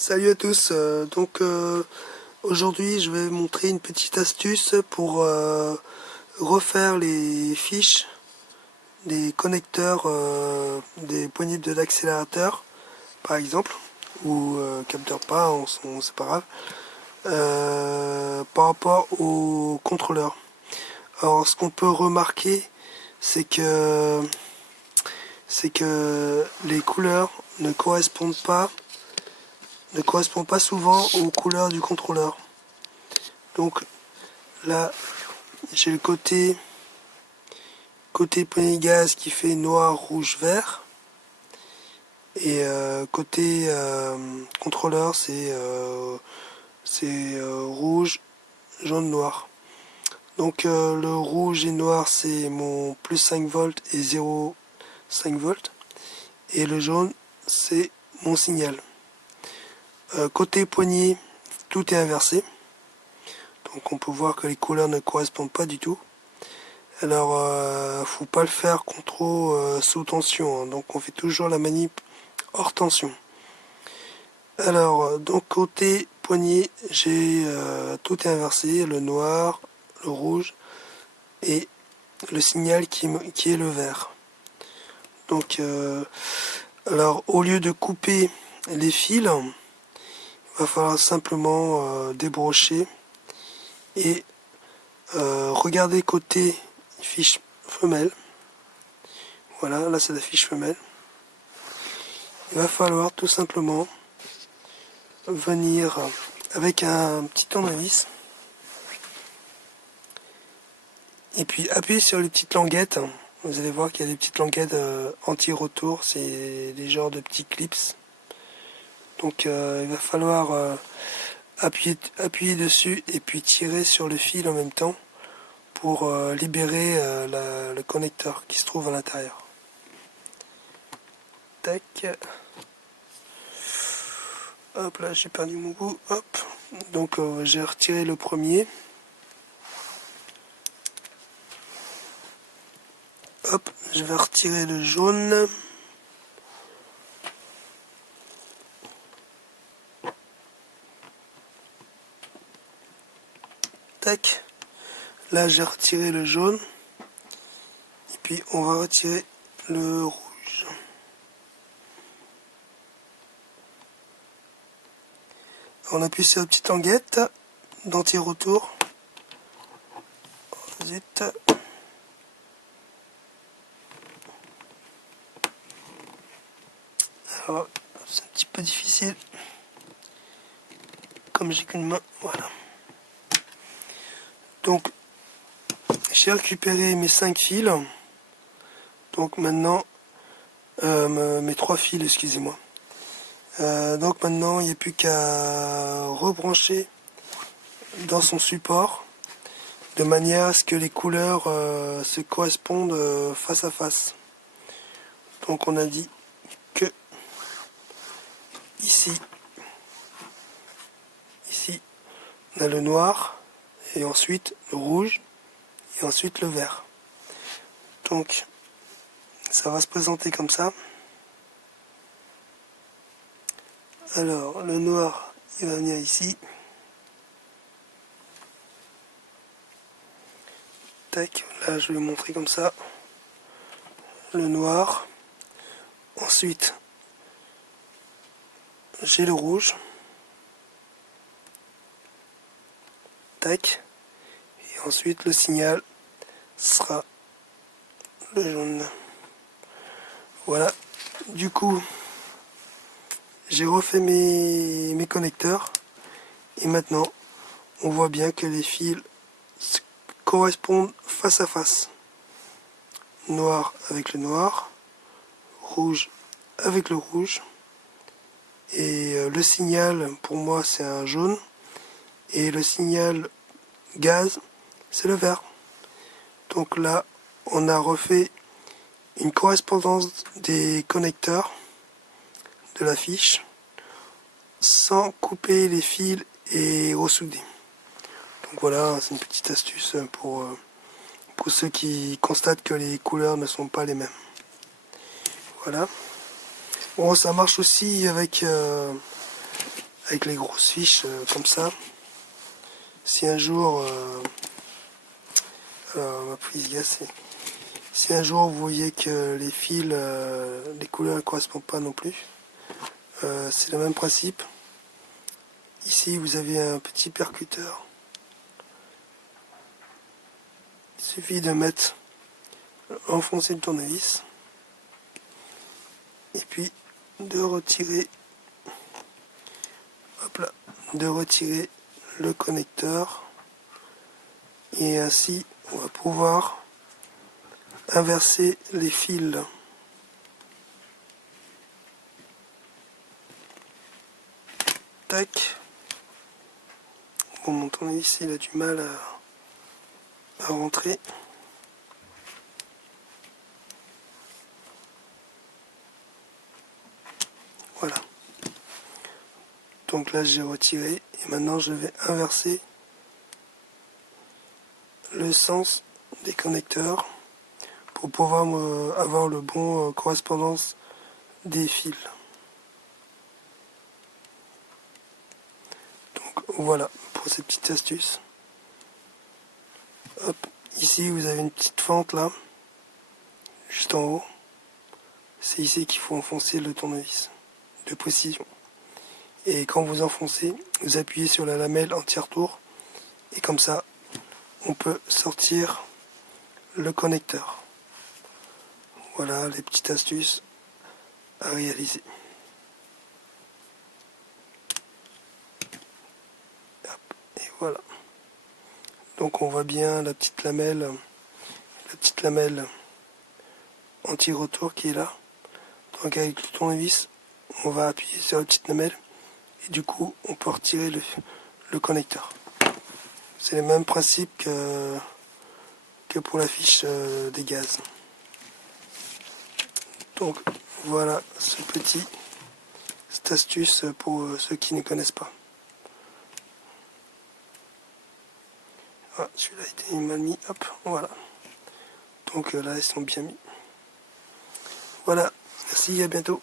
Salut à tous, aujourd'hui je vais montrer une petite astuce pour refaire les fiches des connecteurs des poignées de l'accélérateur par exemple, ou capteur pas, c'est pas grave, par rapport au contrôleur. Alors ce qu'on peut remarquer c'est que les couleurs ne correspondent pas souvent aux couleurs du contrôleur. Donc là, j'ai le côté poignée gaz qui fait noir, rouge, vert. Et côté contrôleur, c'est rouge, jaune, noir. Donc le rouge et noir, c'est mon plus 5 volts et 0,5 volts. Et le jaune, c'est mon signal. Côté poignée, tout est inversé. Donc on peut voir que les couleurs ne correspondent pas du tout. Alors faut pas le faire sous tension, hein. Donc on fait toujours la manip hors tension. Alors donc côté poignée, j'ai tout est inversé, le noir, le rouge et le signal qui est le vert. Donc alors au lieu de couper les fils, il va falloir simplement débrocher et regarder côté fiche femelle. Voilà, là c'est la fiche femelle. Il va falloir tout simplement venir avec un petit tournevis et puis appuyer sur les petites languettes. Vous allez voir qu'il y a des petites languettes anti-retour, c'est des genres de petits clips. Donc il va falloir appuyer dessus et puis tirer sur le fil en même temps pour libérer le connecteur qui se trouve à l'intérieur. Tac. Hop là, j'ai perdu mon bout. Hop. Donc j'ai retiré le premier. Hop, je vais retirer le jaune. Tac. Là, j'ai retiré le jaune. Et puis, on va retirer le rouge. On appuie sur la petite languette d'anti-retour. Zut. Alors, c'est un petit peu difficile. Comme j'ai qu'une main, voilà. Donc, j'ai récupéré mes 5 fils. Donc maintenant, mes 3 fils, excusez-moi. Donc maintenant, il n'y a plus qu'à rebrancher dans son support de manière à ce que les couleurs se correspondent face à face. Donc on a dit que ici on a le noir et ensuite le rouge et ensuite le vert. Donc ça va se présenter comme ça. Alors le noir il va venir ici. Tac, là je vais vous montrer comme ça. Le noir. Ensuite j'ai le rouge. Tac. Et ensuite le signal sera le jaune. Voilà. Du coup, j'ai refait mes connecteurs. Et maintenant, on voit bien que les fils correspondent face à face. Noir avec le noir. Rouge avec le rouge. Et le signal, pour moi, c'est un jaune. Et le signal gaz, c'est le vert. Donc là, on a refait une correspondance des connecteurs de la fiche sans couper les fils et ressouder. Donc voilà, c'est une petite astuce pour ceux qui constatent que les couleurs ne sont pas les mêmes. Voilà. Bon, ça marche aussi avec avec les grosses fiches comme ça. Si un jour, alors ma prise gaz, si un jour vous voyez que les fils, les couleurs ne correspondent pas non plus, c'est le même principe. Ici vous avez un petit percuteur. Il suffit de mettre, enfoncer le tournevis et puis de retirer, hop là, de retirer le connecteur, et ainsi on va pouvoir inverser les fils. Tac. Bon, mon tournevis il a du mal à rentrer. Voilà. Donc là j'ai retiré et maintenant je vais inverser le sens des connecteurs pour pouvoir avoir le bon correspondance des fils. Donc voilà pour cette petite astuce. Hop, ici vous avez une petite fente là, juste en haut. C'est ici qu'il faut enfoncer le tournevis de précision. Et quand vous enfoncez, vous appuyez sur la lamelle en tiers-tour et comme ça on peut sortir le connecteur. Voilà les petites astuces à réaliser. Hop, et voilà. Donc on voit bien la petite lamelle anti-retour qui est là. Donc avec le tournevis, on va appuyer sur la petite lamelle et du coup on peut retirer le connecteur. C'est le même principe que pour la fiche des gaz. Donc voilà cette astuce pour ceux qui ne connaissent pas. Ah, celui-là était mal mis, hop, voilà. Donc là ils sont bien mis. Voilà, merci, à bientôt.